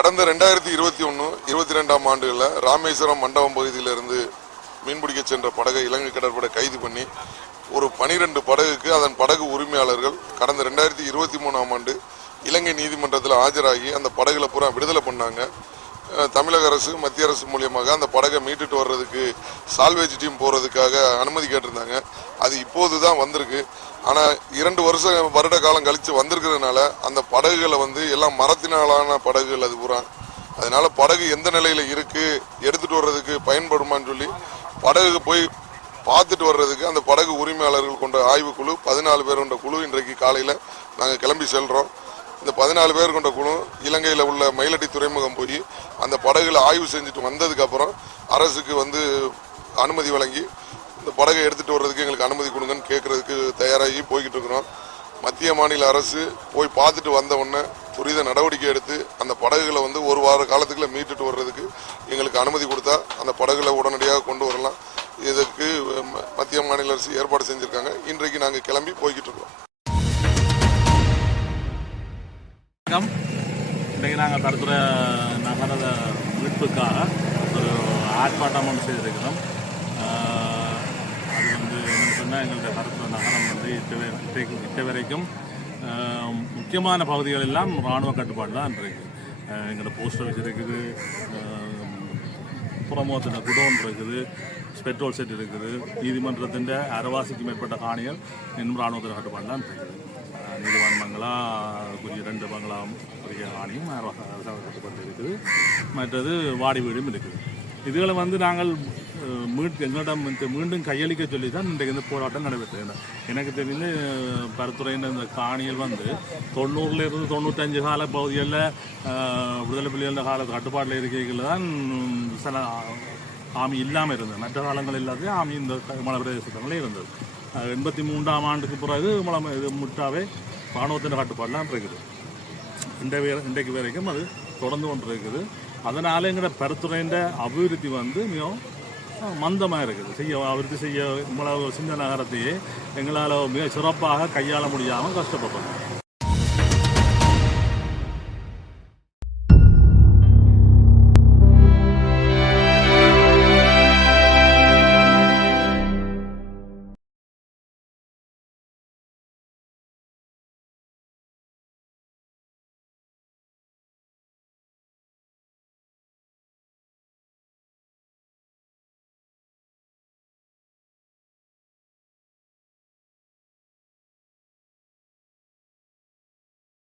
கடந்த ரெண்டாயிரத்தி இருபத்தி ஒன்று இருபத்தி ரெண்டாம் ஆண்டுகளில் ராமேஸ்வரம் மண்டபம் பகுதியிலிருந்து மீன்பிடிக்க சென்ற படகை இலங்கை கடற்படை கைது பண்ணி ஒரு பனிரெண்டு படகுக்கு அதன் படகு உரிமையாளர்கள் கடந்த ரெண்டாயிரத்தி இருபத்தி மூணாம் ஆண்டு இலங்கை நீதிமன்றத்தில் ஆஜராகி அந்த படகுல பூரா விடுதலை பண்ணாங்க. தமிழக அரசு மத்திய அரசு மூலியமாக அந்த படகை மீட்டுட்டு வர்றதுக்கு சால்வேஜ் டீம் போகிறதுக்காக அனுமதி கேட்டிருந்தாங்க. அது இப்போது தான் வந்திருக்கு. ஆனால் இரண்டு வருஷம் வருட காலம் கழித்து வந்திருக்கிறதுனால அந்த படகுகளை வந்து எல்லாம் மரத்தினாலான படகுகள் அது பூரா. அதனால படகு எந்த நிலையில் இருக்குது எடுத்துட்டு வர்றதுக்கு பயன்படுமான்னு சொல்லி படகு போய் பார்த்துட்டு வர்றதுக்கு அந்த படகு உரிமையாளர்கள் கொண்ட ஆய்வுக்குழு பதினாலு பேர் கொண்ட குழு இன்றைக்கு காலையில் நாங்கள் கிளம்பி செல்கிறோம் இந்த பதினாலு பேர் கொண்ட குழு இலங்கையில் உள்ள மயிலடி துறைமுகம் போய் அந்த படகுல ஆய்வு செஞ்சுட்டு வந்ததுக்கப்புறம் அரசுக்கு வந்து அனுமதி வழங்கி இந்த படகை எடுத்துட்டு வர்றதுக்கு எங்களுக்கு அனுமதி கொடுங்கன்னு கேட்குறதுக்கு தயாராகி போய்கிட்டு இருக்கிறோம். மத்திய மாநில அரசு போய் பார்த்துட்டு வந்த உடனே துரித நடவடிக்கை எடுத்து அந்த படகுகளை வந்து ஒரு வார காலத்துக்குள்ள மீட்டுட்டு வர்றதுக்கு எங்களுக்கு அனுமதி கொடுத்தா அந்த படகுகளை உடனடியாக கொண்டு வரலாம். இதற்கு ம- மத்திய மாநில அரசு ஏற்பாடு செஞ்சுருக்காங்க. இன்றைக்கு நாங்கள் கிளம்பி போய்கிட்டு இருக்கோம். வணக்கம். இன்றைக்கு நாங்கள் தரத்துற நகர மீட்புக்காக ஒரு ஆர்ப்பாட்டம் ஒன்று செய்திருக்கிறோம். அது வந்து என்னன்னு சொன்னால் எங்களுடைய கருத்துற நகரம் வந்து இட்டு இட்ட வரைக்கும் முக்கியமான பகுதிகள் எல்லாம் இராணுவ கட்டுப்பாடு தான் இருக்குது எங்களோட போஸ்ட் ஆஃபீஸ் இருக்குது புறமுகத்தின் குடோன் இருக்குது பெட்ரோல் செட் இருக்குது. நீதிமன்றத்தின் அரைவாசிக்கு மேற்பட்ட காணிகள் இன்னும் இராணுவத்தின் கட்டுப்பாடு தான் இருக்குது. ஆஹ் நீதிவான் பங்களா குறிய ரெண்டு மங்களாம் குறிய காணியும் அரசாங்க கட்டுப்பாடு இருக்குது. மற்றது வாடி வீடும் இருக்குது. இதுகளை வந்து நாங்கள் அஹ், மீட் எங்களிடம் மீண்டும் கையளிக்க சொல்லி தான் இன்றைக்கு இந்த போராட்டம் நடைபெற்றது எனக்கு தெரிந்து பரத்துறையின் பருத்துறையின் இந்த காணிகள் வந்து தொண்ணூறுலேருந்து தொண்ணூற்றஞ்சு தொண்ணூத்தஞ்சு கால பகுதிகளில் விடுதலை புலிகள கால கட்டுப்பாட்டில் இருக்கைகளில் தான் சில ஆமி இல்லாமல் இருந்தது. மற்ற காலங்கள் இல்லாத ஆமி இந்த மலை பிரதேசங்களே இருந்தது. எண்பத்தி மூன்றாம் ஆண்டுக்கு பிறகு மலை இது முட்டாவே ராணுவத்தின் கட்டுப்பாடுலாம் இருக்குது. இந்த இன்றைக்கு வரைக்கும் அது தொடர்ந்து கொண்டு இருக்குது அதனால எங்களோட பருத்துறையின் அபிவிருத்தி வந்து மிகவும் மந்தமாக இருக்குது. செய்ய அபிவிருத்தி செய்ய இவ்வளவு சிந்த நகரத்தையே எங்களால் மிக சிறப்பாக கையாள முடியாமல் கஷ்டப்பட்டோம்.